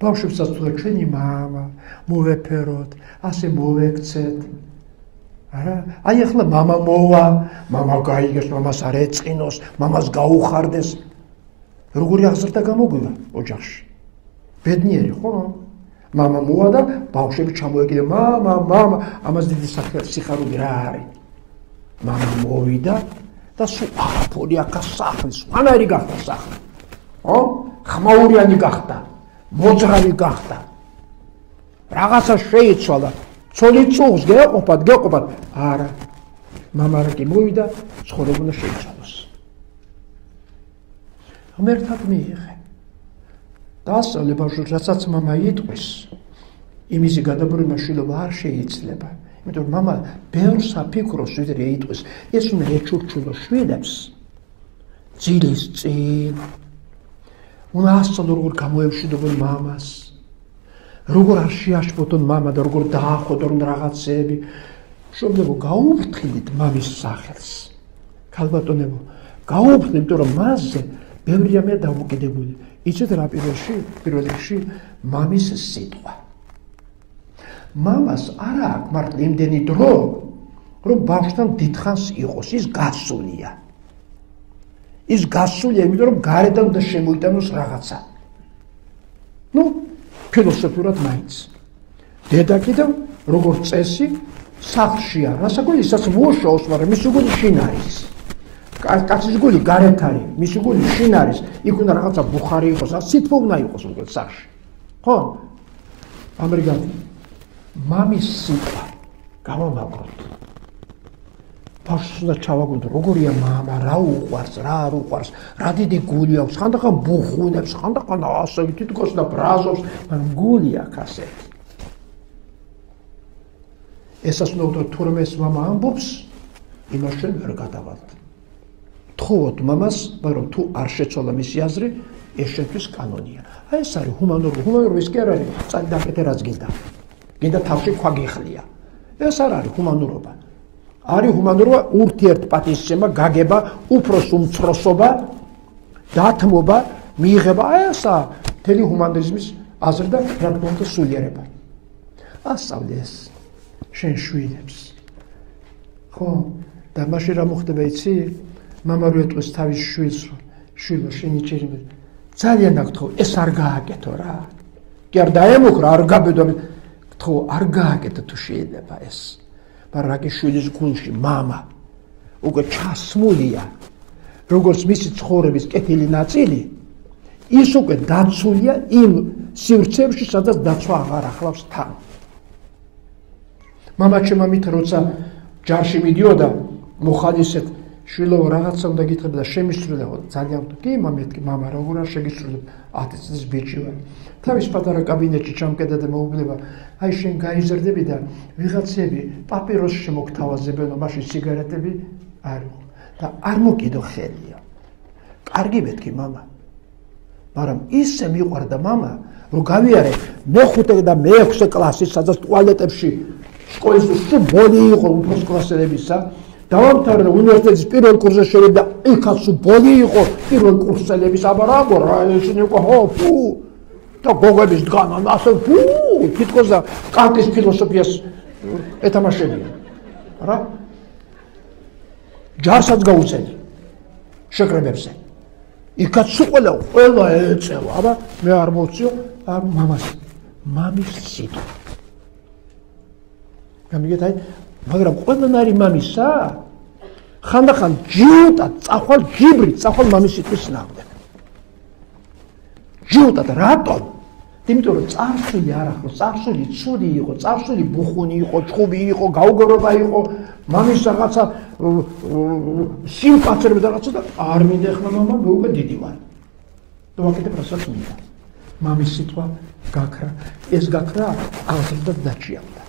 ბავშვებსაც თუ ჩვენი მამა მოვეფეროთ, ასე მოვექცეთ. არა, აი ახლა მამა მოვა, მამა გაიგეს, მამას არ ეწყინოს, მამას გაუხარდეს. როგორი აღზრდა გამოგვივა ოჯახში? ბედნიერი, ხო? მამა მოვა და ბავშვები ჩამოეკიდა, მამა, ამას დიდი სიხარული რა არის? მამა მოვიდა და სულ არაფერი აქა სახლი, სხვანაირი გახდა სახლი. ხო? ხმაურიანი გახდა, მოძრავი გახდა. რაღაცა შეიცვალა. ცოლი წუხს გეყოფათ. არა. მამა რა კი მოვიდა, ცხოვრება უნდა შეიცვალოს. ღმერთად მიიღე. დაასწავლე ბავშვს, რასაც მამა იტყვის, იმისი გადაბრუნება შვილობა არ შეიძლება. იმიტომ რომ მამა ბევრს აფიქროს, ვიდრე იტყვის. ეს უნდა ეჩურჩულოს შვილებს ძილის წინ. უნდა ასწავლო როგორ გამოევშვიდობენ მამას. როგორ არ შეაშფოთონ მამა და როგორ დაახვედრონ რაღაცეები. მშობლებო, გაუფრთხილით მამის სახელს. ქალბატონებო, გაუფრთხილით, იმიტომ რომ მასზე ბევრი რამეა დამოკიდებული. იცით რა პირველ რიგში მამის სიტყვა. მამას არ აქვს მართლა იმდენი დრო, რომ ბავშვთან დიდხანს იყოს, ის გასულია. ის გასულია, იმიტომ რომ გარედან უნდა შემოიტანოს რაღაცა. ფილოსოფიურად მაინც. დედა კიდევ როგორც წესი სახლშია, რასაკვირველია, ისაც მოუშაოს, მაგრამ მისი გული შინ არის. კაცის გული გარეთ არის, მისი გული შინ არის. იქ უნდა რაღაცა ბუხარი იყოს, სითბო უნდა იყოს უკვე სახლში. ხო? ამერიკაში მამის სიტყვა გამომაგროთ. ბავშვს უნდა ჩავაგდოთ, როგორია მამა, რა უყვარს, რა არ უყვარს, რა დიდი გული აქვს, ხანდახან ბუხუნებს, ხანდახან ასე თითქოს და ბრაზობს, მაგრამ გული აქვს ასეთი. ესაც უნდა ვთქვათ, თურმე ეს მამა ამბობს, იმას ჩვენ ვერ გადავალთ. თხოვოთ მამას, მაგრამ თუ არ შეცვალა მისი აზრი, ეს შენთვის კანონია. აი ეს არის ჰუმანური ის კი არ არის, წალი დაკეთე რაც გინდა. გინდა თავში ქვა გიხლია. ეს არ არის ჰუმანურობა. არის ჰუმანურობა ურთიერთპატივისცემა, გაგება, უფროს უმცროსობა, დათმობა, მიიღება, აი ესა მთელი ჰუმანიზმის აზრი და რა თქმა უნდა სულიერება. ასწავლე ეს შენ შვილებს. ხო, და მაშინ რა მოხდება იცი? მამა რო ეტყვის თავის შვილს, შვილო შენი ჭირიმე. ძალიან დაგთხოვ, ეს არ გააკეთო რა. კი არ დაემუქრა, არ გაბედო, გთხოვ, არ გააკეთო თუ შეიძლება ეს. მაგრამ რაკი შვილის გულში მამა უკვე ჩასმულია, როგორც მისი ცხოვრების კეთილი ნაწილი, ის უკვე დაცულია იმ სივრცეებში, სადაც დაცვა აღარ ახლავს თან. მამაჩემ ამით როცა ჯარში მიდიოდა, მოხალისეთ, შვილო რაღაცა უნდა გითხრა და შემისრულებო, ძალიან კი მამა როგორ არ შეგისრულებ, 10 წლის ბიჭი ვარ. თავის პატარა კაბინეტში ჩამკედა და მოუგდება, აი შენ გაიზრდები და ვიღაცები პაპიროსს შემოგთავაზებენ, მაშინ სიგარეტები არ იყო და არ მოკიდო ხელია. კარგი მეთქი მამა. მაგრამ ისე მიყვარდა მამა, რომ გავიარე მე-5 და მე-6 კლასი, სადაც ტუალეტებში სკოლის სულ ბოლი იყო უფროს კლასელებისა. დავამთავრე უნივერსიტეტის პირველ კურსზე შევედი და იქაც სულ ბოლი იყო პირველ კურსელების, აბა რა გორა, ისინი უკვე ჰო, და გოგების დგანან ასე თითქოს და კანტის ფილოსოფიას ეთამაშებიან. რა? ჯარსაც გაუწევი შეკრებებზე. იქაც სულ ყველა ეწევა, აბა მე არ მოვწიო, არ მამას, მამის სიტყვა. გამიგეთ აი, მაგრამ ყველანაირი მამისა ხანდახან ჯიუტად წახვალ ჯიბრით წახვალ მამის სიტყვის ნახვდებ. ჯიუტად რატომ? იმიტომ რომ წარსული არ ახლოს, წარსული ცუდი იყო, წარსული ბუხუნი იყო, ჭხუბი იყო, გაუგებრობა იყო, მამის რაღაცა სიმკაცრები და რაღაცა და არ მინდა ახლა მამა, მე უკვე დიდი ვარ. და ვაკეთებ რასაც მინდა. მამის სიტყვა გაქრა, ეს გაქრა აღზრდა დაჭიანდა.